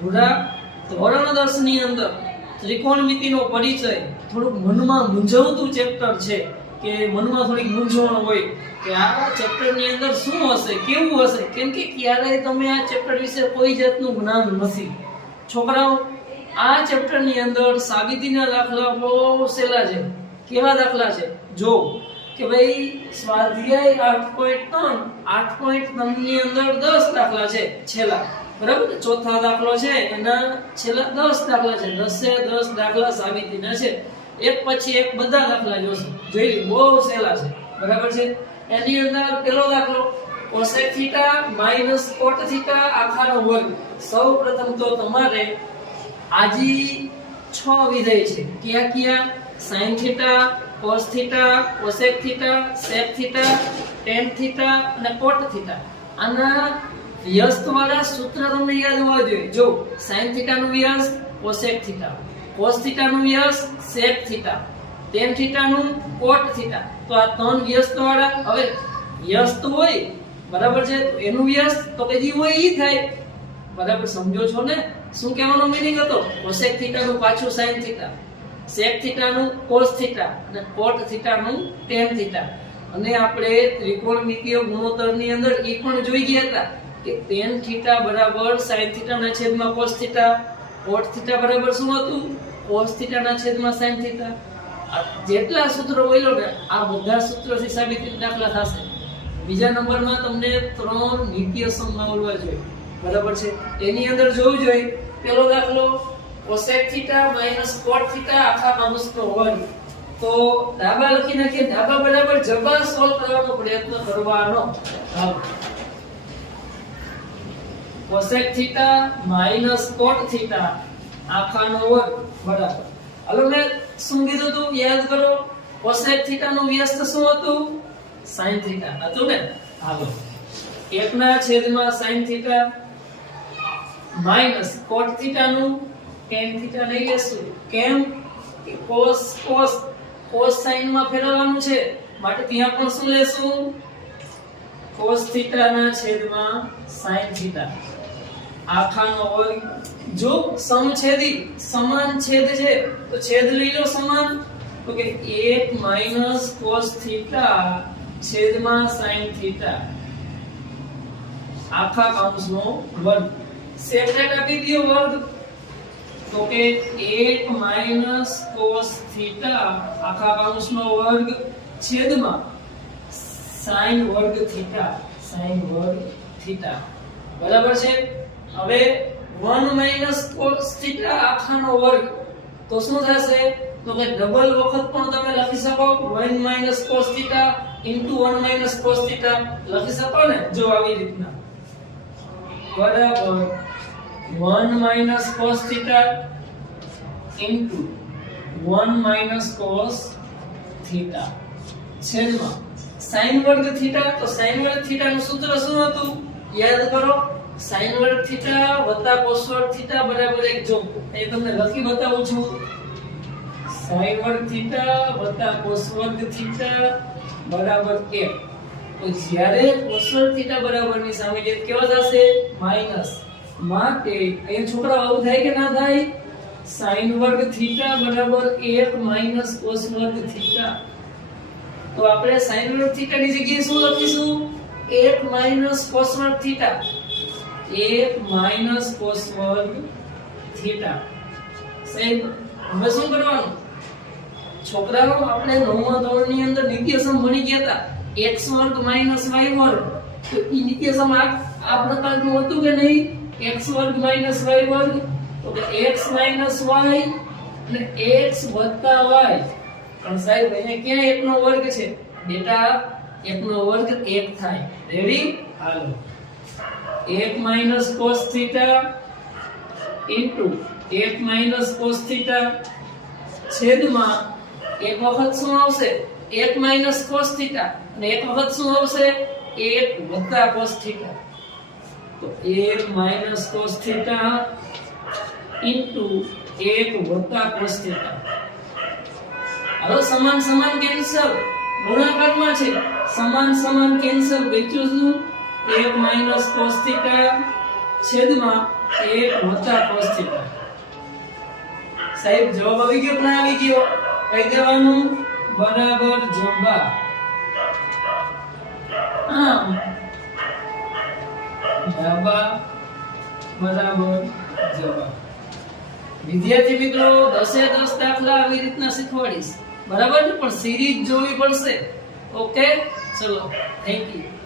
થોડા ધોરણ દસની અંદર ત્રિકોણમિતિનો પરિચય થોડુંક મનમાં મૂંઝવતું ચેપ્ટર છે કે મનમાં થોડીક મૂંઝવણ હોય કે આ ચેપ્ટરની અંદર શું હશે, કેવું હશે? કેમ કે ક્યારેય તમે આ ચેપ્ટર વિશે કોઈ જાતનું જ્ઞાન નથી. છોકરાઓ, આ ચેપ્ટરની અંદર સાબિતીના દાખલા બહુ સહેલા છે? કેવા દાખલા છે? જો કે ભાઈ, સ્વાધ્યાય આઠ પોઈન્ટ ત્રણ, આઠ પોઈન્ટ ત્રણની અંદર દસ દાખલા છે, છેલ્લા. બરાબર? ચોથા દાખલો છે એના છેલ્લા દસ દાખલા છે. દસે, દસ દાખલા સાબિતીના છે. એક પછી એક બધા દાખલા જોશો. જોઈ બહુ સહેલા છે. બરાબર છે? એની અંદર પેલો દાખલો cosec theta minus cot theta આખાનો વર્ગ. સૌ પ્રથમ તો તમારે આજી છ વિધેય છે. ક્યાં ક્યાં? Sine theta cos theta cosec theta sec theta tan theta અને કોટ થીટા આના વ્યસ્ત વાળા સૂત્ર તમને યાદ હોવા જોઈએ. જો સાઈન થીટા નું વ્યસ્ત કોસેક થીટા કોસ થીટા નું વ્યસ્ત સેક થીટા ટેન થીટા નું કોટ થીટા તો આ ત્રણ વ્યસ્ત વાળા હવે વ્યસ્ત હોય, બરાબર છે? એનું વ્યસ્ત તો કે જે હોય એ થાય. બરાબર, સમજો છો ને? શું કહેવાનો મીનિંગ હતો? કોસેક થીટા નું પાછું સાઈન થીટા સેક થીટા નું કોસ થીટા અને કોટ થીટા નું ટેન થીટા અને આપણે ત્રિકોણમિતિય ગુણોત્તરની અંદર એ પણ જોઈ ગયા હતા. કે ટેન થીટા બરાબર sin થીટા ના છેદમાં cos થીટા cot થીટા બરાબર શું હતું? cos થીટા ના છેદમાં sin થીટા જેટલા સૂત્રો બોલ્યો ને, આ બધા સૂત્રોથી સાબિતી દાખલા થશે. બીજા નંબરમાં તમને ત્રણ નિત્ય આવડવા જોઈએ. બરાબર છે? એની અંદર જોવું જોઈએ, પેલો દાખલો કોસેક થીટા cot થીટા આખા માણસનો વર્ગ. તો ડાબા લખી નાખીએ ડાબા બરાબર જબા સોલ્વ કરવાનો પ્રયત્ન કરવાનો. Cosec theta minus cot theta આખાનો વર્ગ, બરાબર. હાલો શું કીધું તું? યાદ કરો કોસેક થીટા નું વ્યસ્ત શું હતું? સાઇન થીટા હતું ને? હાલો. એકના છેદમાં sine theta minus cot theta નું tan થીટા લઈ લેશું. કેમ? કે cos cos cos sin માં ફેરવવાનું છે. માટે ત્યાં પણ શું લેશું? cos થીટા ના છેદમાં sin થીટા આખાનો વર્ગ જો સમછેદી સમાન છેદ છે, તો છેદ લઈ લો સમાન. તો કે 1 minus cos theta sin theta. આખા કૌંસનો વર્ગ. સેપરેટ આપી દો વર્ગ. તો કે 1 માઇનસ cos થીટા આખા કૌંસનો વર્ગ છેદમાં sin વર્ગ થીટા. sin વર્ગ થીટા. બરાબર છે? હવે 1 માઇનસ cos થીટા આખાનો વર્ગ, તો શું થશે? તો કે ડબલ વખત પણ તમે લખી શકો 1 cos theta into 1 minus cos theta લખી શકો ને, જો આવી રીતના. બરાબર. 1 cos થીટા 1 cos થીટા. છેદમાં sin વર્ગ થીટા, તો sin વર્ગ થીટા નું સૂત્ર શું હતું? યાદ કરો. Sin વર્ગ થીટા cos વર્ગ થીટા બરાબર એક જો. એ તમને લખી બતાવું છું. sin વર્ગ થીટા cos વર્ગ થીટા બરાબર 1 તો જ્યારે cos વર્ગ થીટા બરાબરની સામે જે કેવા થશે માઇનસ માટે એ છોકરા આવું થાય કે ના થાય? sin વર્ગ થીટા બરાબર 1 માઇનસ cos વર્ગ થીટા તો આપણે sin વર્ગ થીટા ની જગ્યાએ શું લખીશું? 1 માઇનસ cos વર્ગ થીટા 1 માઇનસ cos વર્ગ થીટા સાહેબ, હવે શું કરવાનું? છોકરાઓ, આપણે નવમા ધોરણની અંદર નિત્યસમ ભણી ગયા હતા. X વર્ગ માઇનસ y વર્ગ. તો એ નિત્યસમ આ આ પ્રકારનું હતું કે નહીં? X વર્ગ માઇનસ y વર્ગ. તો કે x માઇનસ y અને x વત્તા y. પણ સાહેબ, અહીંયા ક્યાં એકનો વર્ગ છે? બેટા, એકનો વર્ગ એક થાય. રેડી હાલો. 1 માઇનસ કોસ થીટા ઇન્ટુ એક માઇનસ કોસ થીટા છેદમાં એક વખત શું આવશે? એક માઇનસ કોસ થીટા અને એક વખત શું આવશે? એક વત્તા કોસ થીટા તો એક માઇનસ કોસ થીટા ઇન્ટુ એક વત્તા કોસ થીટા હવે સમાન સમાન કેન્સલ ગુણાકારમાં છે. સમાન સમાન કેન્સલ વેચ્યું શું? 1 માઇનસ કોસ થીટા છેદમાં એક વત્તા કોસ થીટા સાહેબ, જવાબ આવી ગયો ના આવી ગયો? કહી દેવાનું. બરાબર જવાબ. આમ. ડાબા બરાબર જવાબ. વિદ્યાર્થી મિત્રો, દસે દસ દાખલા આવી રીતના શીખવાડીશ. બરાબર ને? પણ સિરીઝ જોવી પડશે. ઓકે ચલો થેન્ક યુ